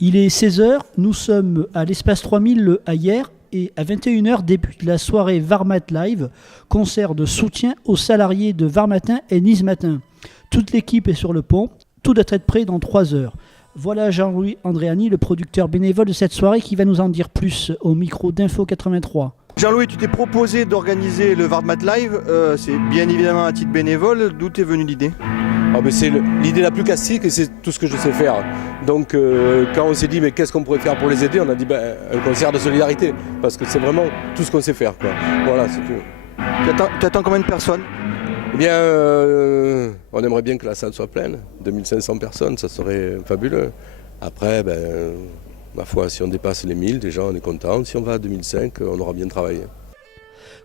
Il est 16 heures, nous sommes à l'espace 3000 à Hyères et à 21 heures débute la soirée Varmat Live, concert de soutien aux salariés de Varmatin et Nice Matin. Toute l'équipe est sur le pont, tout doit être prêt dans 3 heures. Voilà Jean-Louis Andréani, le producteur bénévole de cette soirée, qui va nous en dire plus au micro d'Info 83. Jean-Louis, tu t'es proposé d'organiser le Varmat Live, c'est bien évidemment à titre bénévole. D'où t'es venue l'idée ? C'est l'idée la plus classique et c'est tout ce que je sais faire. Donc quand on s'est dit mais qu'est-ce qu'on pourrait faire pour les aider, on a dit un concert de solidarité parce que c'est vraiment tout ce qu'on sait faire, quoi. Voilà, c'est tout. Tu attends combien de personnes ? Eh bien, on aimerait bien que la salle soit pleine, 2500 personnes, ça serait fabuleux. Après, ma foi, si on dépasse les 1000, déjà on est content. Si on va à 2005, on aura bien travaillé.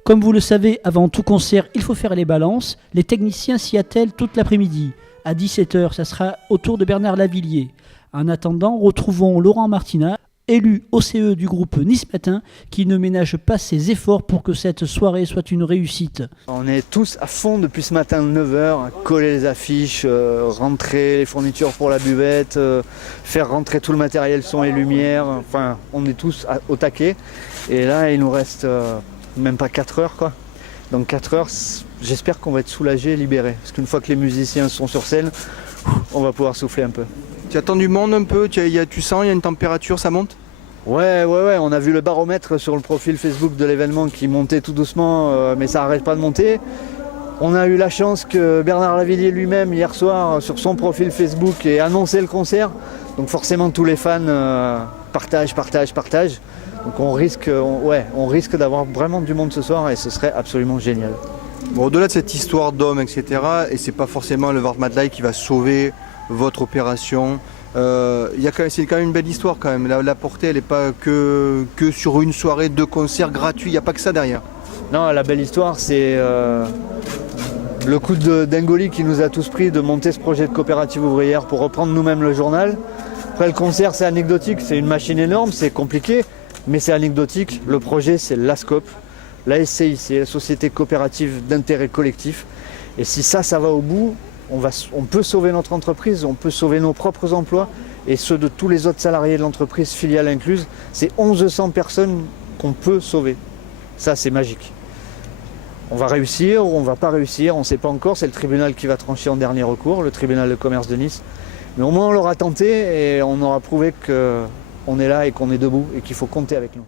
Comme vous le savez, avant tout concert, il faut faire les balances. Les techniciens s'y attellent toute l'après-midi. À 17h, ça sera au tour de Bernard Lavillier. En attendant, retrouvons Laurent Martinat, élu OCE du groupe Nice Matin, qui ne ménage pas ses efforts pour que cette soirée soit une réussite. On est tous à fond depuis ce matin de 9h, coller les affiches, rentrer les fournitures pour la buvette, faire rentrer tout le matériel son et lumière. Enfin, on est tous au taquet. Et là, il nous reste même pas 4 heures, quoi. Donc 4 heures, j'espère qu'on va être soulagé et libéré. Parce qu'une fois que les musiciens sont sur scène, on va pouvoir souffler un peu. Tu attends du monde un peu, tu sens, il y a une température, ça monte ? Ouais, on a vu le baromètre sur le profil Facebook de l'événement qui montait tout doucement, mais ça n'arrête pas de monter. On a eu la chance que Bernard Lavillier lui-même, hier soir, sur son profil Facebook, ait annoncé le concert. Donc forcément, tous les fans partagent. Donc on risque d'avoir vraiment du monde ce soir et ce serait absolument génial. Bon, au-delà de cette histoire d'hommes, etc., et c'est pas forcément le Varmat Live qui va sauver votre opération, c'est quand même une belle histoire quand même. La portée, elle n'est pas que sur une soirée de concert gratuit, il n'y a pas que ça derrière. Non, la belle histoire, c'est le coup de d'Ingoli qui nous a tous pris de monter ce projet de coopérative ouvrière pour reprendre nous-mêmes le journal. Après, le concert, c'est anecdotique, c'est une machine énorme, c'est compliqué, mais c'est anecdotique. Le projet, c'est l'ASCOP, la SCI, c'est la Société coopérative d'intérêt collectif. Et si ça va au bout, on peut sauver notre entreprise, on peut sauver nos propres emplois et ceux de tous les autres salariés de l'entreprise, filiale incluse. C'est 1100 personnes qu'on peut sauver. Ça, c'est magique. On va réussir ou on ne va pas réussir, on ne sait pas encore. C'est le tribunal qui va trancher en dernier recours, le tribunal de commerce de Nice. Mais au moins, on l'aura tenté et on aura prouvé qu'on est là et qu'on est debout et qu'il faut compter avec nous.